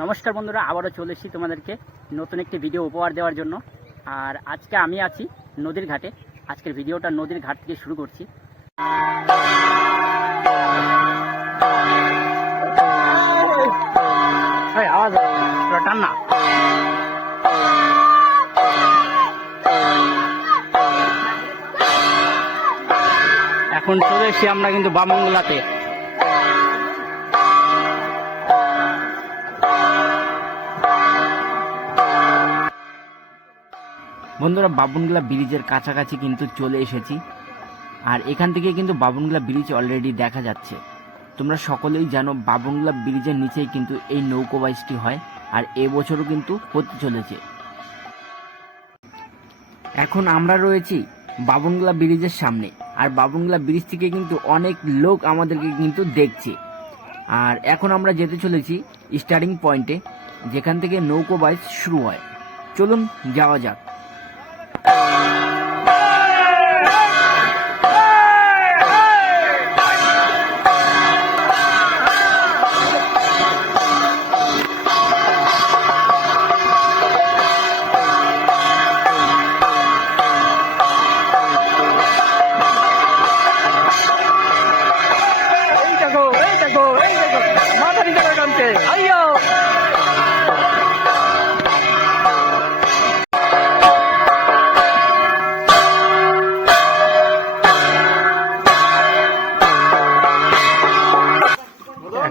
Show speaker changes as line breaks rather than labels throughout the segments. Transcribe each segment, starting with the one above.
নমস্কার বন্ধুরা, আবারও চলে এসেছি তোমাদেরকে নতুন একটি ভিডিও উপহার দেওয়ার জন্য। আর আজকে আমি আছি নদীর ঘাটে। আজকের ভিডিওটা নদীর ঘাট থেকে শুরু করছি। এখন চলে এসেছি আমরা কিন্তু বামংলাতে বন্ধুরা বাবনগোলা ব্রিজের কাছাকাছি কিন্তু চলে এসেছি। আর এখান থেকে কিন্তু বাবনগোলা ব্রিজ অলরেডি দেখা যাচ্ছে। তোমরা সকলেই জানো বাবনগোলা ব্রিজের নিচেই কিন্তু এই নৌকো বাইচটি হয়, আর এবছরও কিন্তু হতে চলেছে। এখন আমরা রয়েছি বাবনগোলা ব্রিজের সামনে, আর বাবনগোলা ব্রিজ থেকে কিন্তু অনেক লোক আমাদেরকে কিন্তু দেখছে। আর এখন আমরা যেতে চলেছি স্টার্টিং পয়েন্টে যেখান থেকে নৌকো বাইচ শুরু হয়। চলুন যাওয়া যাক।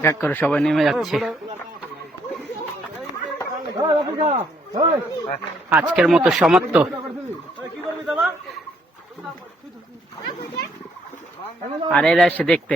এক এক করে সবাই নেমে যাচ্ছে। আজকের মতো সমাপ্ত। আর এরা এসে দেখতে।